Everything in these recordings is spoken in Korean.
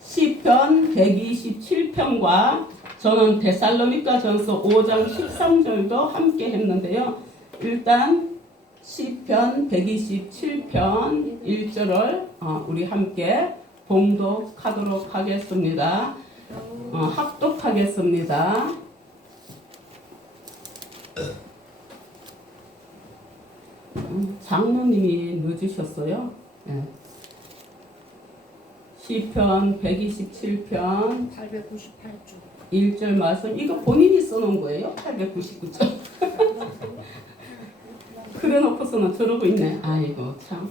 시편 127편과 저는 데살로니가전서 5장 13절도 함께 했는데요. 일단 시편 127편 1절을 우리 함께 봉독하도록 하겠습니다. 합독하겠습니다. 장로님이 늦으셨어요. 네. 시편 127편 898쪽 1절 말씀, 이거 본인이 써놓은 거예요? 899점. 그래놓고서는 저러고 있네. 아이고 참.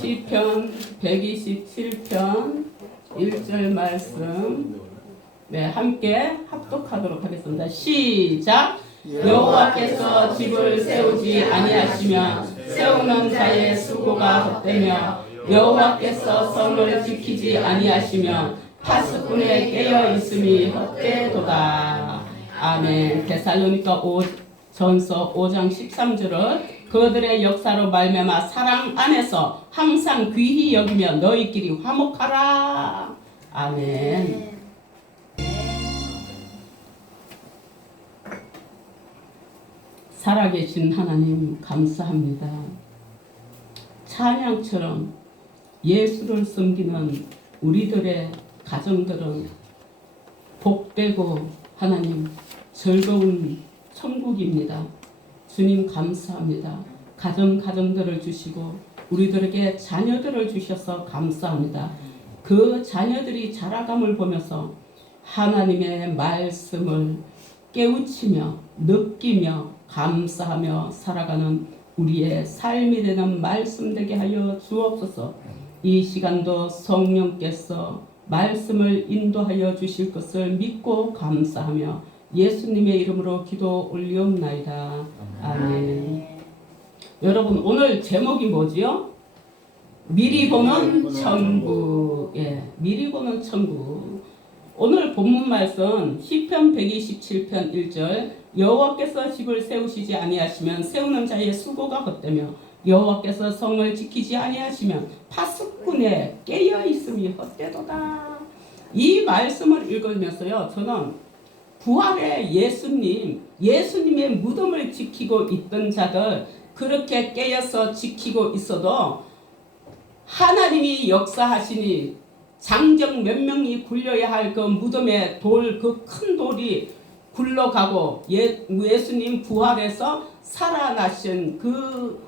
시편 127편 1절 말씀, 네, 함께 합독하도록 하겠습니다. 시작. 여호와께서 집을 세우지 아니하시면 세우는 자의 수고가 헛되며 여호와께서 성을 지키지 아니하시면 파수꾼의 깨어 있음이 헛되도다. 아멘. 데살로니가 전서 5장 13절은 그들의 역사로 말미암아 사랑 안에서 항상 귀히 여기며 너희끼리 화목하라. 아멘. 살아계신 하나님 감사합니다. 찬양처럼 예수를 섬기는 우리들의 가정들은 복되고 하나님 즐거운 천국입니다. 주님 감사합니다. 가정들을 주시고 우리들에게 자녀들을 주셔서 감사합니다. 그 자녀들이 자라감을 보면서 하나님의 말씀을 깨우치며 느끼며 감사하며 살아가는 우리의 삶이 되는 말씀 되게 하여 주옵소서. 이 시간도 성령께서 말씀을 인도하여 주실 것을 믿고 감사하며 예수님의 이름으로 기도 올리옵나이다. 아멘. 여러분 오늘 제목이 뭐지요? 미리 보는 천국. 예, 미리 보는 천국. 오늘 본문 말씀 시편 127편 1절 여호와께서 집을 세우시지 아니하시면 세우는 자의 수고가 헛되며 여호와께서 성을 지키지 아니하시면 파수꾼의 깨어 있음이 헛되도다. 이 말씀을 읽으면서요, 저는 부활의 예수님의 무덤을 지키고 있던 자들, 그렇게 깨어서 지키고 있어도 하나님이 역사하시니 장정 몇 명이 굴려야 할 그 무덤에 그 큰 돌이 굴러가고 예수님 부활해서 살아나신 그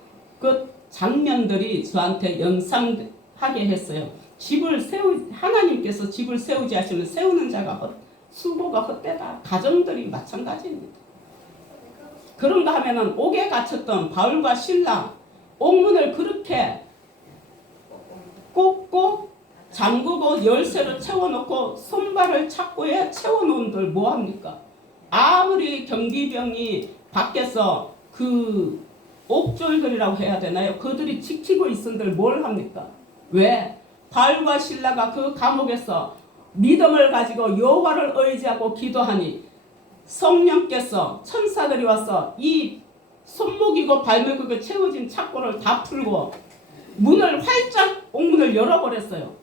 장면들이 저한테 연상하게 했어요. 하나님께서 집을 세우지 하시면 세우는 자가 수고가 헛되다. 가정들이 마찬가지입니다. 그런가 하면은 옥에 갇혔던 바울과 신라, 옥문을 그렇게 꽂고 잠그고 열쇠로 채워놓고 손발을 착고에 채워놓은들 뭐합니까? 아무리 경비병이 밖에서 그 옥졸들이라고 해야 되나요? 그들이 지키고 있은들 뭘 합니까? 왜? 바울과 신라가 그 감옥에서 믿음을 가지고 여호와를 의지하고 기도하니 성령께서 천사들이 와서 이 손목이고 발목이고 채워진 착고를 다 풀고 문을 활짝 옥문을 열어버렸어요.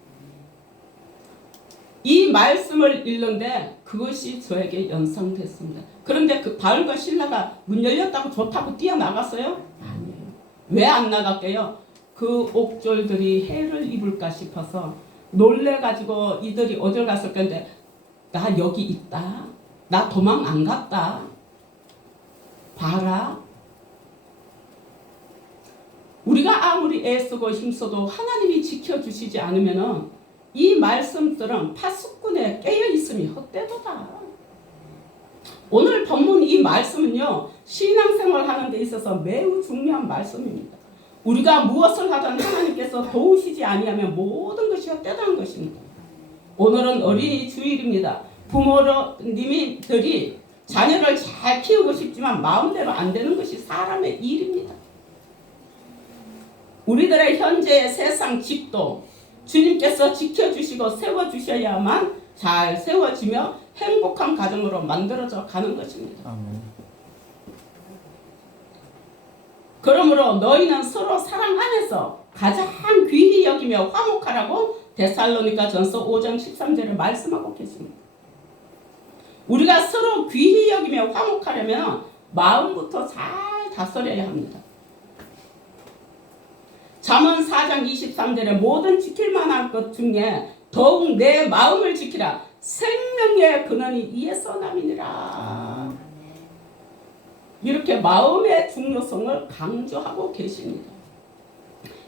이 말씀을 읽는데 그것이 저에게 연상됐습니다. 그런데 그 바울과 신라가 문 열렸다고 좋다고 뛰어나갔어요? 아니에요. 왜 안 나갔게요? 그 옥졸들이 해를 입을까 싶어서 놀래가지고 이들이 어딜 갔을 건데 나 여기 있다. 나 도망 안 갔다. 봐라. 우리가 아무리 애쓰고 힘써도 하나님이 지켜주시지 않으면은 이 말씀들은 파수꾼에 깨어있음이 헛되도다. 오늘 본문 이 말씀은요, 신앙생활 하는 데 있어서 매우 중요한 말씀입니다. 우리가 무엇을 하든 하나님께서 도우시지 아니하면 모든 것이 헛되다는 것입니다. 오늘은 어린이 주일입니다. 부모님들이 자녀를 잘 키우고 싶지만 마음대로 안 되는 것이 사람의 일입니다. 우리들의 현재의 세상 집도 주님께서 지켜주시고 세워주셔야만 잘 세워지며 행복한 가정으로 만들어져 가는 것입니다. 아멘. 그러므로 너희는 서로 사랑 안에서 가장 귀히 여기며 화목하라고 데살로니가전서 5장 13절에 말씀하고 계십니다. 우리가 서로 귀히 여기며 화목하려면 마음부터 잘 다스려야 합니다. 잠언 4장 23절에 모든 지킬 만한 것 중에 더욱 내 마음을 지키라. 생명의 근원이 이에서 남이니라. 이렇게 마음의 중요성을 강조하고 계십니다.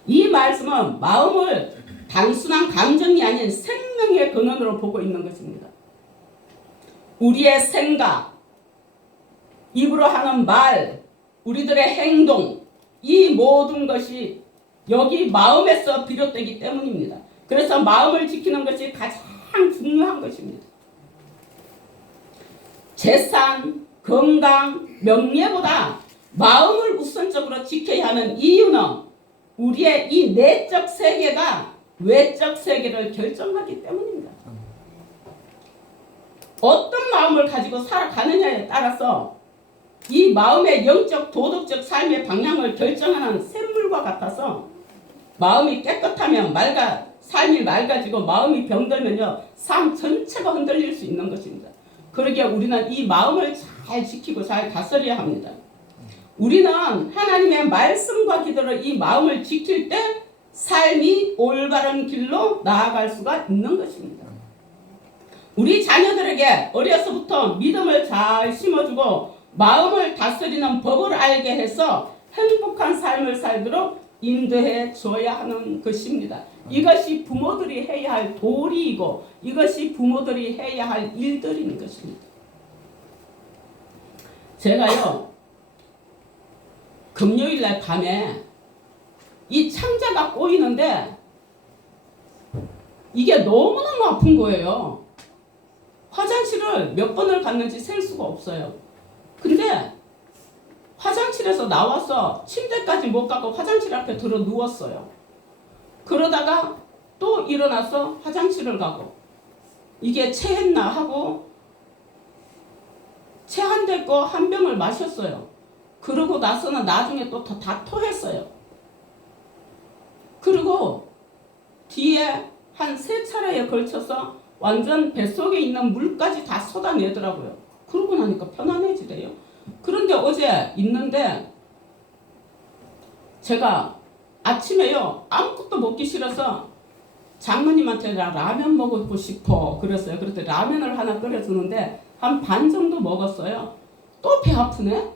이 말씀은 마음을 단순한 감정이 아닌 생명의 근원으로 보고 있는 것입니다. 우리의 생각, 입으로 하는 말, 우리들의 행동, 이 모든 것이 여기 마음에서 비롯되기 때문입니다. 그래서 마음을 지키는 것이 가장 중요한 것입니다. 재산, 건강, 명예보다 마음을 우선적으로 지켜야 하는 이유는 우리의 이 내적 세계가 외적 세계를 결정하기 때문입니다. 어떤 마음을 가지고 살아가느냐에 따라서 이 마음의 영적 도덕적 삶의 방향을 결정하는 샘물과 같아서 마음이 깨끗하면 삶이 맑아지고 마음이 병들면요 삶 전체가 흔들릴 수 있는 것입니다. 그러기에 우리는 이 마음을 잘 지키고 잘 다스려야 합니다. 우리는 하나님의 말씀과 기도로 이 마음을 지킬 때 삶이 올바른 길로 나아갈 수가 있는 것입니다. 우리 자녀들에게 어려서부터 믿음을 잘 심어주고 마음을 다스리는 법을 알게 해서 행복한 삶을 살도록 인도해 줘야 하는 것입니다. 이것이 부모들이 해야 할 도리이고 이것이 부모들이 해야 할 일들인 것입니다. 제가요 금요일날 밤에 이 창자가 꼬이는데 이게 너무너무 아픈 거예요. 화장실을 몇 번을 갔는지 셀 수가 없어요. 근데 화장실에서 나와서 침대까지 못 가고 화장실 앞에 들어 누웠어요. 그러다가 또 일어나서 화장실을 가고 이게 체했나 하고 체 한 대 거 한 병을 마셨어요. 그러고 나서는 나중에 또 다 토했어요. 그리고 뒤에 한 3차례에 걸쳐서 완전 뱃속에 있는 물까지 다 쏟아내더라고요. 그러고 나니까 편안해지대요. 그런데 어제 있는데 제가 아침에요 아무것도 먹기 싫어서 장모님한테 나 라면 먹고 싶어 그랬어요. 그랬더니 라면을 하나 끓여주는데 한 반 정도 먹었어요. 또 배 아프네?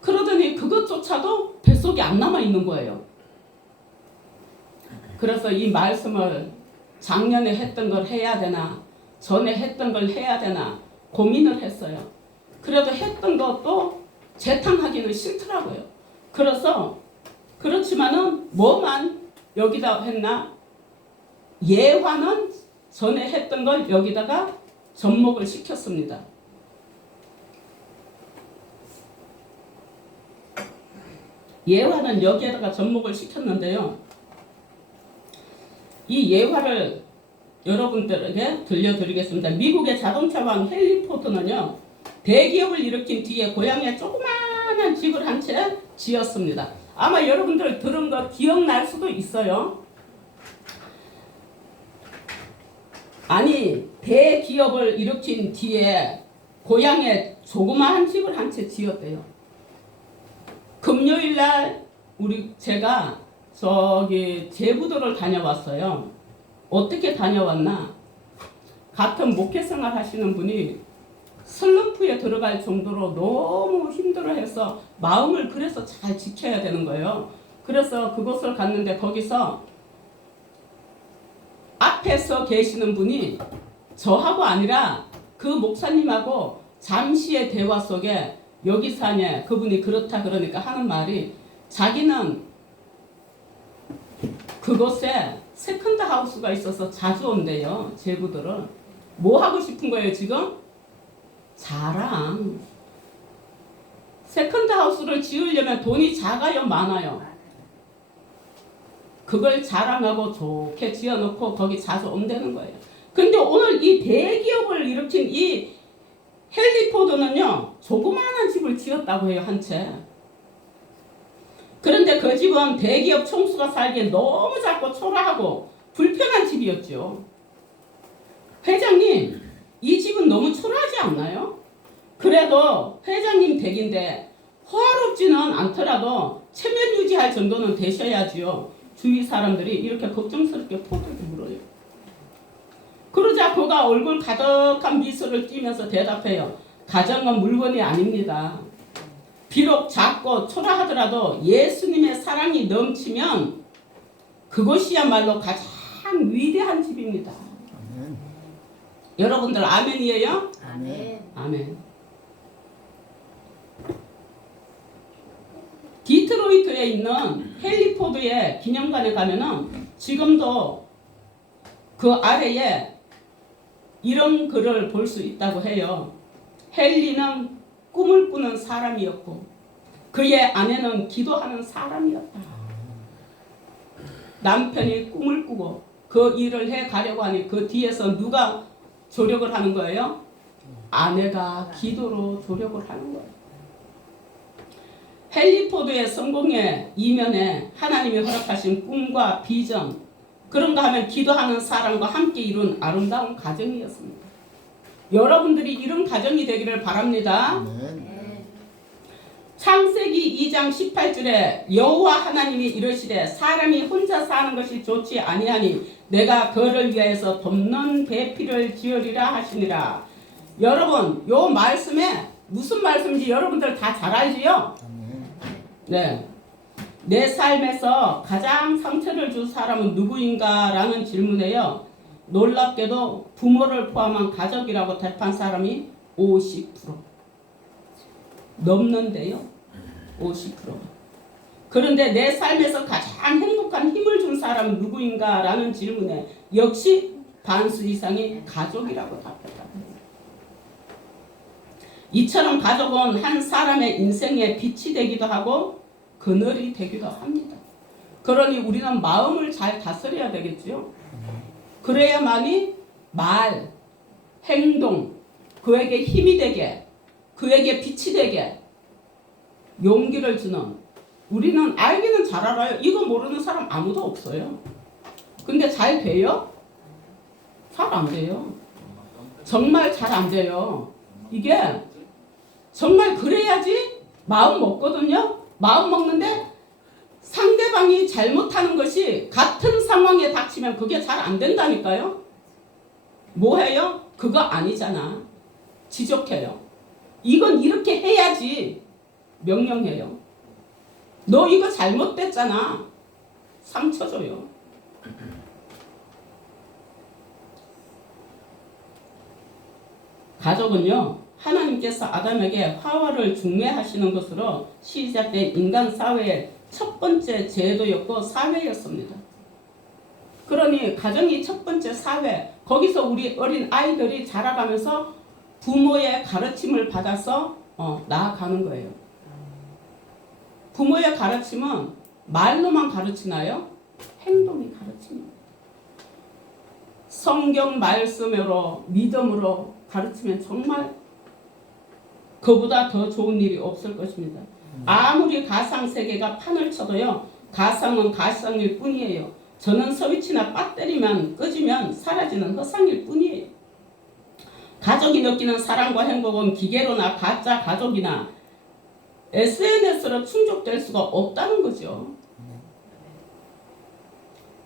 그러더니 그것조차도 뱃속에 안 남아있는 거예요. 그래서 이 말씀을 작년에 했던 걸 해야 되나 전에 했던 걸 해야 되나 고민을 했어요. 그래도 했던 것도 재탕하기는 싫더라고요. 그래서 그렇지만은 뭐만 여기다 했나 예화는 전에 했던 걸 여기다가 접목을 시켰습니다. 예화는 여기에다가 접목을 시켰는데요. 이 예화를 여러분들에게 들려드리겠습니다. 미국의 자동차왕 헨리 포드는요. 대기업을 일으킨 뒤에 고향에 조그마한 집을 한 채 지었습니다. 아마 여러분들 들은 거 기억날 수도 있어요. 아니 대기업을 일으킨 뒤에 고향에 조그마한 집을 한 채 지었대요. 금요일날 제가 제부도를 다녀왔어요. 어떻게 다녀왔나? 같은 목회생활 하시는 분이 슬럼프에 들어갈 정도로 너무 힘들어해서 마음을 그래서 잘 지켜야 되는 거예요. 그래서 그곳을 갔는데 거기서 앞에서 계시는 분이 저하고 아니라 그 목사님하고 잠시의 대화 속에 여기 사냐 그분이 그렇다 그러니까 하는 말이 자기는 그곳에 세컨드 하우스가 있어서 자주 온대요. 제부들은. 뭐 하고 싶은 거예요 지금? 자랑. 세컨드 하우스를 지으려면 돈이 작아요 많아요? 그걸 자랑하고 좋게 지어놓고 거기 자주 온다는 거예요. 근데 오늘 이 대기업을 일으킨 이 헨리 포드는요 조그마한 집을 지었다고 해요. 한 채. 그런데 그 집은 대기업 총수가 살기에 너무 작고 초라하고 불편한 집이었죠. 회장님, 이 집은 너무 초라하지 않나요? 그래도 회장님 댁인데 호화롭지는 않더라도 체면 유지할 정도는 되셔야지요. 주위 사람들이 이렇게 걱정스럽게 포도를 물어요. 그러자 그가 얼굴 가득한 미소를 띠면서 대답해요. 가정은 물건이 아닙니다. 비록 작고 초라하더라도 예수님의 사랑이 넘치면 그것이야말로 가장 위대한 집입니다. 아멘. 여러분들 아멘이에요? 아멘. 아멘. 디트로이트에 있는 헨리포드의 기념관에 가면은 지금도 그 아래에 이런 글을 볼 수 있다고 해요. 헨리는 꿈을 꾸는 사람이었고 그의 아내는 기도하는 사람이었다. 남편이 꿈을 꾸고 그 일을 해 가려고 하니 그 뒤에서 누가 조력을 하는 거예요? 아내가 기도로 조력을 하는 거예요. 헨리포드의 성공의 이면에 하나님이 허락하신 꿈과 비전, 그런가 하면 기도하는 사람과 함께 이룬 아름다운 가정이었습니다. 여러분들이 이런 가정이 되기를 바랍니다. 아멘. 창세기 2장 18절에 여호와 하나님이 이르시되 사람이 혼자 사는 것이 좋지 아니하니 내가 그를 위하여서 돕는 배필을 지으리라 하시니라. 여러분, 요 말씀에 무슨 말씀인지 여러분들 다 잘 알지요? 네. 내 삶에서 가장 상처를 준 사람은 누구인가? 라는 질문에요. 놀랍게도 부모를 포함한 가족이라고 대답한 사람이 50% 넘는데요. 50%. 그런데 내 삶에서 가장 행복한 힘을 준 사람은 누구인가? 라는 질문에 역시 반수 이상이 가족이라고 답했다. 이처럼 가족은 한 사람의 인생의 빛이 되기도 하고 그늘이 되기도 합니다. 그러니 우리는 마음을 잘 다스려야 되겠지요. 그래야만이 말, 행동, 그에게 힘이 되게, 그에게 빛이 되게 용기를 주는, 우리는 알기는 잘 알아요. 이거 모르는 사람 아무도 없어요. 근데 잘 돼요? 잘 안 돼요. 정말 잘 안 돼요. 이게 정말 그래야지 마음 먹거든요. 마음 먹는데 상대방이 잘못하는 것이 같은 상황에 닥치면 그게 잘 안 된다니까요. 뭐 해요? 그거 아니잖아. 지적해요. 이건 이렇게 해야지. 명령해요. 너 이거 잘못됐잖아. 상처 줘요. 가족은요, 하나님께서 아담에게 하와를 중매하시는 것으로 시작된 인간 사회의 첫 번째 제도였고 사회였습니다. 그러니 가정이 첫 번째 사회, 거기서 우리 어린 아이들이 자라가면서 부모의 가르침을 받아서 나아가는 거예요. 부모의 가르침은 말로만 가르치나요? 행동이 가르칩니다. 성경 말씀으로 믿음으로 가르치면 정말 그보다 더 좋은 일이 없을 것입니다. 아무리 가상세계가 판을 쳐도요, 가상은 가상일 뿐이에요. 저는 스위치나 배터리만 끄지면 사라지는 허상일 뿐이에요. 가족이 느끼는 사랑과 행복은 기계로나 가짜 가족이나 SNS로 충족될 수가 없다는 거죠.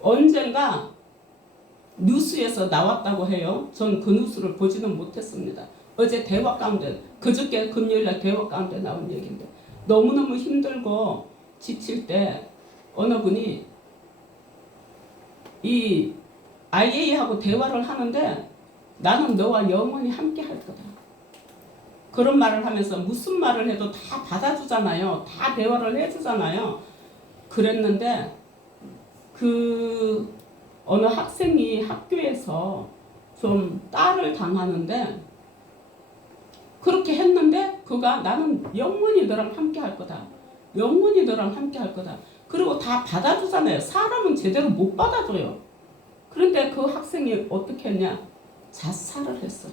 언젠가 뉴스에서 나왔다고 해요. 전 그 뉴스를 보지는 못했습니다. 어제 대화 가운데, 그저께 금요일날 대화 가운데 나온 얘기인데 너무너무 힘들고 지칠 때 어느 분이 이 IA하고 대화를 하는데 나는 너와 영원히 함께 할 거다. 그런 말을 하면서 무슨 말을 해도 다 받아주잖아요. 다 대화를 해주잖아요. 그랬는데 그 어느 학생이 학교에서 좀 딸을 당하는데 그렇게 했는데 그가 나는 영원히 너랑 함께 할 거다. 영원히 너랑 함께 할 거다. 그리고 다 받아주잖아요. 사람은 제대로 못 받아줘요. 그런데 그 학생이 어떻게 했냐? 자살을 했어요.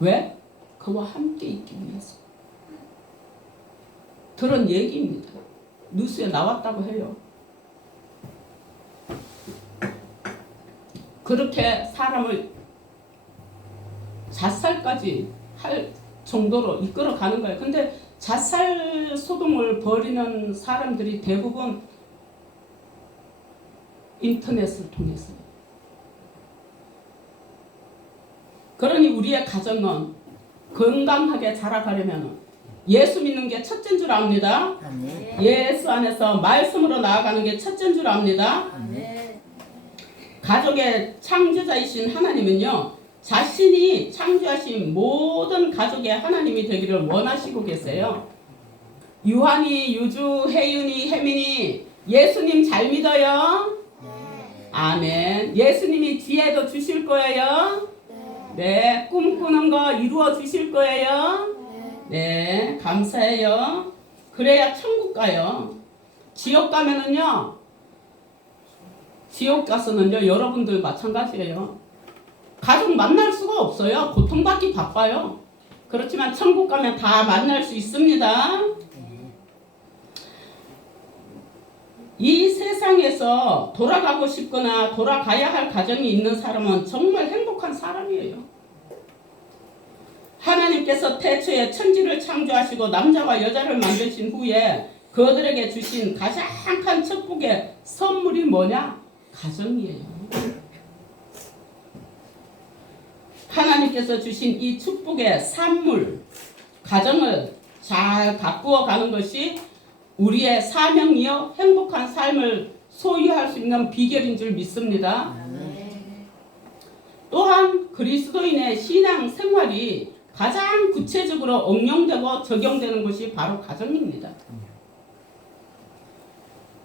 왜? 그와 함께 있기 위해서. 들은 얘기입니다. 뉴스에 나왔다고 해요. 그렇게 사람을 자살까지 할 정도로 이끌어가는 거예요. 근데 자살 소동을 벌이는 사람들이 대부분 인터넷을 통해서. 그러니 우리의 가정은 건강하게 자라가려면 예수 믿는 게 첫째인 줄 압니다. 예수 안에서 말씀으로 나아가는 게 첫째인 줄 압니다. 가족의 창조자이신 하나님은요, 자신이 창조하신 모든 가족의 하나님이 되기를 원하시고 계세요. 유한이, 유주, 혜윤이, 혜민이 예수님 잘 믿어요? 아멘. 예수님이 지혜도 주실 거예요? 네. 꿈꾸는 거 이루어 주실 거예요? 네. 감사해요. 그래야 천국 가요. 지옥 가면은요, 지옥 가서는요, 여러분들 마찬가지예요. 가족 만날 수가 없어요. 고통받기 바빠요. 그렇지만 천국 가면 다 만날 수 있습니다. 이 세상에서 돌아가고 싶거나 돌아가야 할 가정이 있는 사람은 정말 행복한 사람이에요. 하나님께서 태초에 천지를 창조하시고 남자와 여자를 만드신 후에 그들에게 주신 가장 큰 축복의 선물이 뭐냐? 가정이에요. 하나님께서 주신 이 축복의 산물, 가정을 잘 가꾸어 가는 것이 우리의 사명이요 행복한 삶을 소유할 수 있는 비결인 줄 믿습니다. 또한 그리스도인의 신앙 생활이 가장 구체적으로 응용되고 적용되는 것이 바로 가정입니다.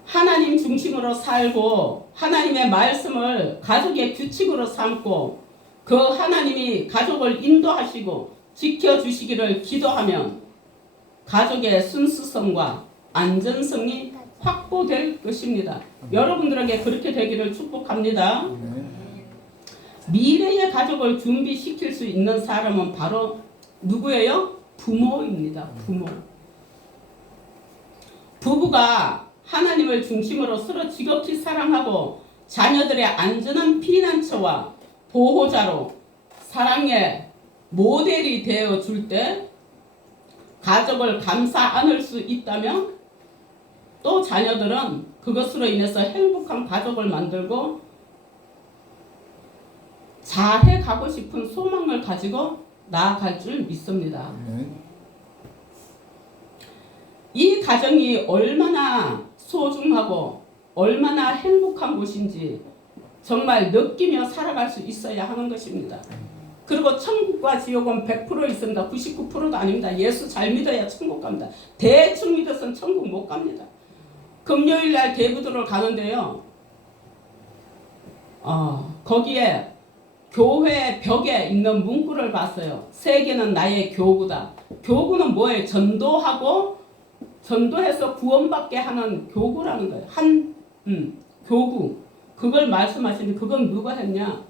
하나님 중심으로 살고 하나님의 말씀을 가족의 규칙으로 삼고 그 하나님이 가족을 인도하시고 지켜주시기를 기도하면 가족의 순수성과 안전성이 확보될 것입니다. 여러분들에게 그렇게 되기를 축복합니다. 미래의 가족을 준비시킬 수 있는 사람은 바로 누구예요? 부모입니다. 부모. 부부가 하나님을 중심으로 서로 지극히 사랑하고 자녀들의 안전한 피난처와 보호자로 사랑의 모델이 되어 줄 때 가족을 감싸 안을 수 있다면 또 자녀들은 그것으로 인해서 행복한 가족을 만들고 잘해 가고 싶은 소망을 가지고 나아갈 줄 믿습니다. 이 가정이 얼마나 소중하고 얼마나 행복한 곳인지 정말 느끼며 살아갈 수 있어야 하는 것입니다. 그리고 천국과 지옥은 100% 있습니다. 99%도 아닙니다. 예수 잘 믿어야 천국 갑니다. 대충 믿어서는 천국 못 갑니다. 금요일날 대부도를 가는데요. 거기에 교회 벽에 있는 문구를 봤어요. 세계는 나의 교구다. 교구는 뭐예요? 전도해서 구원받게 하는 교구라는 거예요. 교구. 그걸 말씀하시는데 그건 누가 했냐?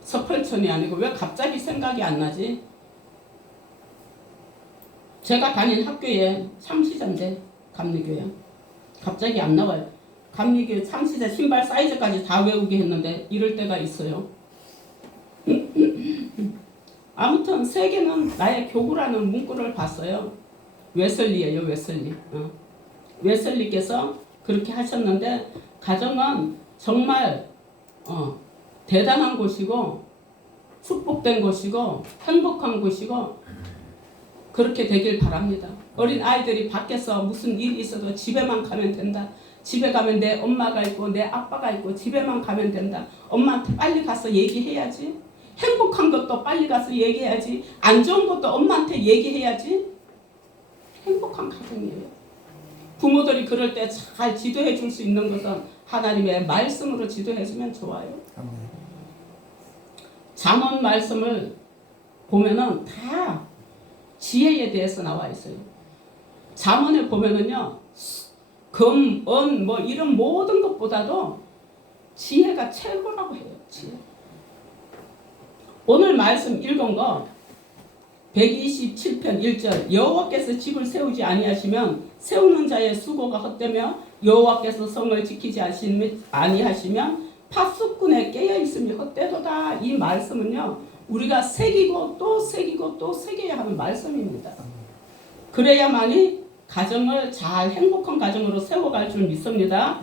서펄천이 아니고 왜 갑자기 생각이 안 나지? 제가 다닌 학교에 참시자인데 감리교요. 갑자기 안 나와요. 감리교 참시자 신발 사이즈까지 다 외우게 했는데 이럴 때가 있어요. 아무튼 세계는 나의 교구라는 문구를 봤어요. 웨슬리예요. 웨슬리. 웨슬리께서 그렇게 하셨는데 가정은 정말 대단한 곳이고 축복된 곳이고 행복한 곳이고 그렇게 되길 바랍니다. 어린 아이들이 밖에서 무슨 일이 있어도 집에만 가면 된다. 집에 가면 내 엄마가 있고 내 아빠가 있고 집에만 가면 된다. 엄마한테 빨리 가서 얘기해야지. 행복한 것도 빨리 가서 얘기해야지. 안 좋은 것도 엄마한테 얘기해야지. 행복한 가정이에요. 부모들이 그럴 때 잘 지도해 줄 수 있는 것은 하나님의 말씀으로 지도해 주면 좋아요. 잠언 말씀을 보면은 다 지혜에 대해서 나와 있어요. 잠언에 보면은요, 금, 은, 뭐 이런 모든 것보다도 지혜가 최고라고 해요. 지혜. 오늘 말씀 읽은 거 127편 1절 여호와께서 집을 세우지 아니하시면 세우는 자의 수고가 헛되며 여호와께서 성을 지키지 아니하시면 파수꾼에 깨어 있음이 헛되도다. 이 말씀은요, 우리가 새기고 또 새기고 또 새겨야 하는 말씀입니다. 그래야만이 가정을 잘 행복한 가정으로 세워갈 줄 믿습니다.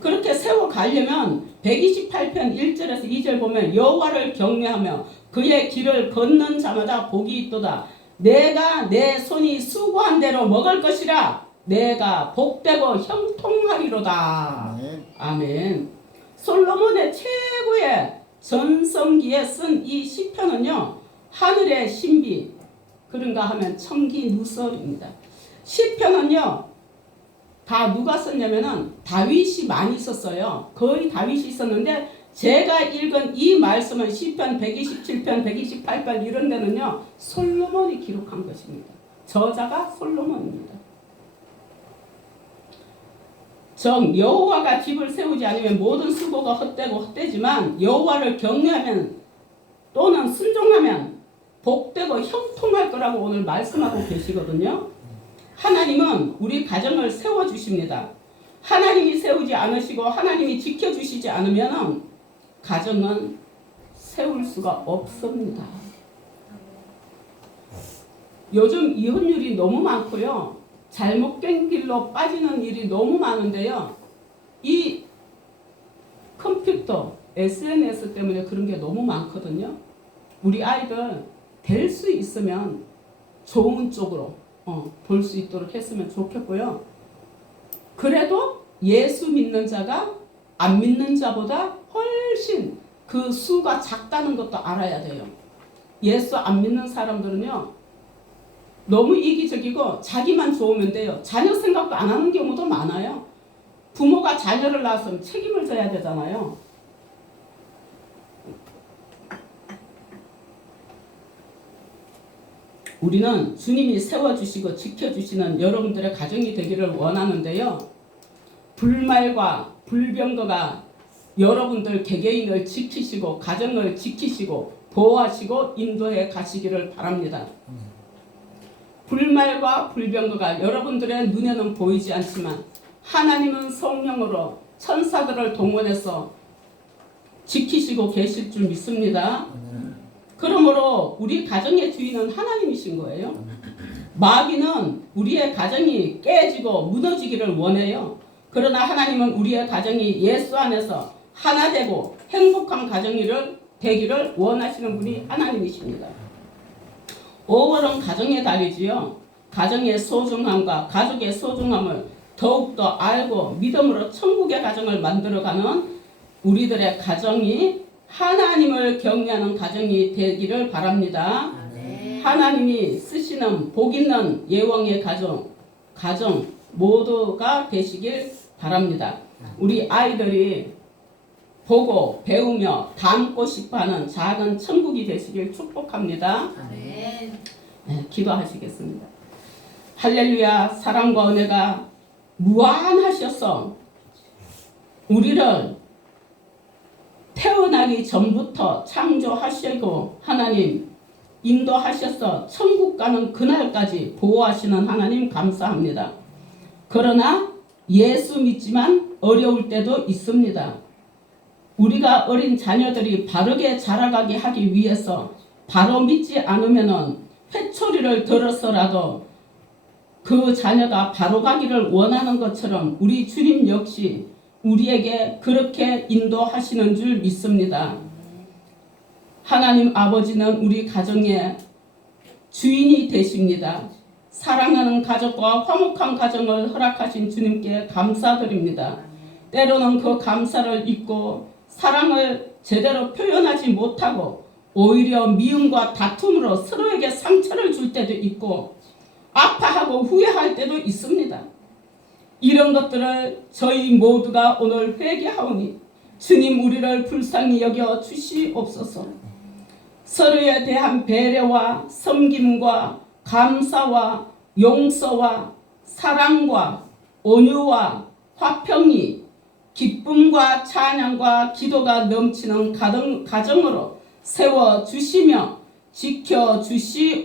그렇게 세워가려면 128편 1절에서 2절 보면 여호와를 경외하며 그의 길을 걷는 자마다 복이 있도다. 내가 내 손이 수고한 대로 먹을 것이라. 내가 복되고 형통하리로다. 아멘. 솔로몬의 최고의 전성기에 쓴 이 시편은요, 하늘의 신비, 그런가 하면 청기 누설입니다. 시편은요, 다 누가 썼냐면은 다윗이 많이 썼어요. 거의 다윗이 썼는데 제가 읽은 이 말씀은 시편 127편, 128편 이런 데는요, 솔로몬이 기록한 것입니다. 저자가 솔로몬입니다. 정 여호와가 집을 세우지 않으면 모든 수고가 헛되고 헛되지만 여호와를 경외하면 또는 순종하면 복되고 형통할 거라고 오늘 말씀하고 계시거든요. 하나님은 우리 가정을 세워주십니다. 하나님이 세우지 않으시고 하나님이 지켜주시지 않으면 가정은 세울 수가 없습니다. 요즘 이혼율이 너무 많고요. 잘못된 길로 빠지는 일이 너무 많은데요. 이 컴퓨터, SNS 때문에 그런 게 너무 많거든요. 우리 아이들 될 수 있으면 좋은 쪽으로 볼 수 있도록 했으면 좋겠고요. 그래도 예수 믿는 자가 안 믿는 자보다 훨씬 그 수가 작다는 것도 알아야 돼요. 예수 안 믿는 사람들은요, 너무 이기적이고 자기만 좋으면 돼요. 자녀 생각도 안 하는 경우도 많아요. 부모가 자녀를 낳았으면 책임을 져야 되잖아요. 우리는 주님이 세워주시고 지켜주시는 여러분들의 가정이 되기를 원하는데요. 불말과 불병거가 여러분들 개개인을 지키시고 가정을 지키시고 보호하시고 인도해 가시기를 바랍니다. 불말과 불병거가 여러분들의 눈에는 보이지 않지만 하나님은 성령으로 천사들을 동원해서 지키시고 계실 줄 믿습니다. 그러므로 우리 가정의 주인은 하나님이신 거예요. 마귀는 우리의 가정이 깨지고 무너지기를 원해요. 그러나 하나님은 우리의 가정이 예수 안에서 하나 되고 행복한 가정이 되기를 원하시는 분이 하나님이십니다. 5월은 가정의 달이지요. 가정의 소중함과 가족의 소중함을 더욱더 알고 믿음으로 천국의 가정을 만들어가는 우리들의 가정이 하나님을 경외하는 가정이 되기를 바랍니다. 하나님이 쓰시는 복 있는 예왕의 가정 모두가 되시길 바랍니다. 우리 아이들이 보고 배우며 닮고 싶어하는 작은 천국이 되시길 축복합니다. 네, 기도하시겠습니다. 할렐루야. 사랑과 은혜가 무한하셔서 우리를 태어나기 전부터 창조하시고 하나님 인도하셔서 천국 가는 그날까지 보호하시는 하나님 감사합니다. 그러나 예수 믿지만 어려울 때도 있습니다. 우리가 어린 자녀들이 바르게 자라가게 하기 위해서 바로 믿지 않으면 회초리를 들어서라도 그 자녀가 바로 가기를 원하는 것처럼 우리 주님 역시 우리에게 그렇게 인도하시는 줄 믿습니다. 하나님 아버지는 우리 가정의 주인이 되십니다. 사랑하는 가족과 화목한 가정을 허락하신 주님께 감사드립니다. 때로는 그 감사를 잊고 사랑을 제대로 표현하지 못하고 오히려 미움과 다툼으로 서로에게 상처를 줄 때도 있고 아파하고 후회할 때도 있습니다. 이런 것들을 저희 모두가 오늘 회개하오니 주님 우리를 불쌍히 여겨 주시옵소서. 서로에 대한 배려와 섬김과 감사와 용서와 사랑과 온유와 화평이 기쁨과 찬양과 기도가 넘치는 가정으로 세워주시며 지켜주시옵소서.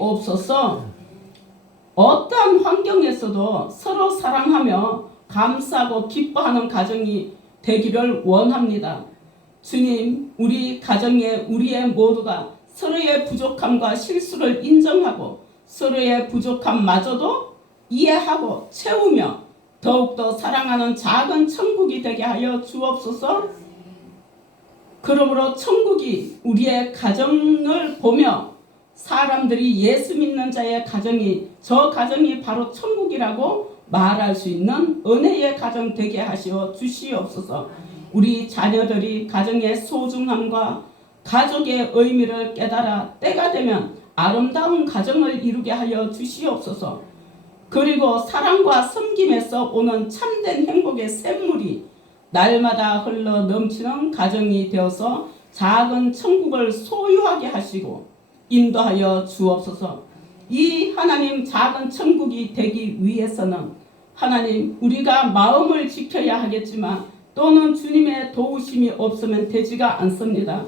어떠한 환경에서도 서로 사랑하며 감사하고 기뻐하는 가정이 되기를 원합니다. 주님, 우리 가정에 우리의 모두가 서로의 부족함과 실수를 인정하고 서로의 부족함마저도 이해하고 채우며 더욱더 사랑하는 작은 천국이 되게 하여 주옵소서. 그러므로 천국이 우리의 가정을 보며 사람들이 예수 믿는 자의 가정이 저 가정이 바로 천국이라고 말할 수 있는 은혜의 가정 되게 하시어 주시옵소서. 우리 자녀들이 가정의 소중함과 가족의 의미를 깨달아 때가 되면 아름다운 가정을 이루게 하여 주시옵소서. 그리고 사랑과 섬김에서 오는 참된 행복의 샘물이 날마다 흘러 넘치는 가정이 되어서 작은 천국을 소유하게 하시고 인도하여 주옵소서. 이 하나님 작은 천국이 되기 위해서는 하나님 우리가 마음을 지켜야 하겠지만 또는 주님의 도우심이 없으면 되지가 않습니다.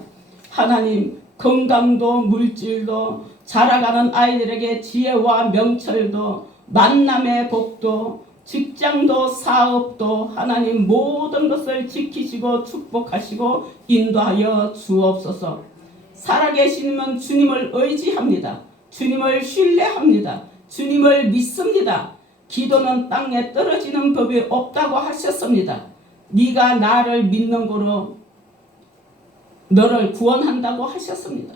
하나님 건강도 물질도 자라가는 아이들에게 지혜와 명철도 만남의 복도 직장도 사업도 하나님 모든 것을 지키시고 축복하시고 인도하여 주옵소서. 살아계시면 주님을 의지합니다. 주님을 신뢰합니다. 주님을 믿습니다. 기도는 땅에 떨어지는 법이 없다고 하셨습니다. 네가 나를 믿는 거로 너를 구원한다고 하셨습니다.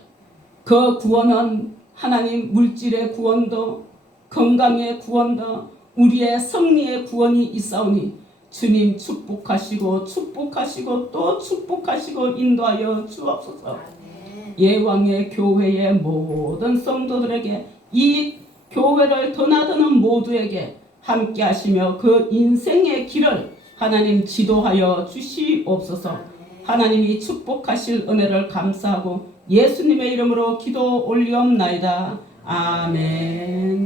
그 구원은 하나님 물질의 구원도 건강의 구원도 우리의 승리의 구원이 있사오니 주님 축복하시고 축복하시고 또 축복하시고 인도하여 주옵소서. 예왕의 교회의 모든 성도들에게 이 교회를 드나드는 모두에게 함께 하시며 그 인생의 길을 하나님 지도하여 주시옵소서. 하나님이 축복하실 은혜를 감사하고 예수님의 이름으로 기도 올리옵나이다. 아멘.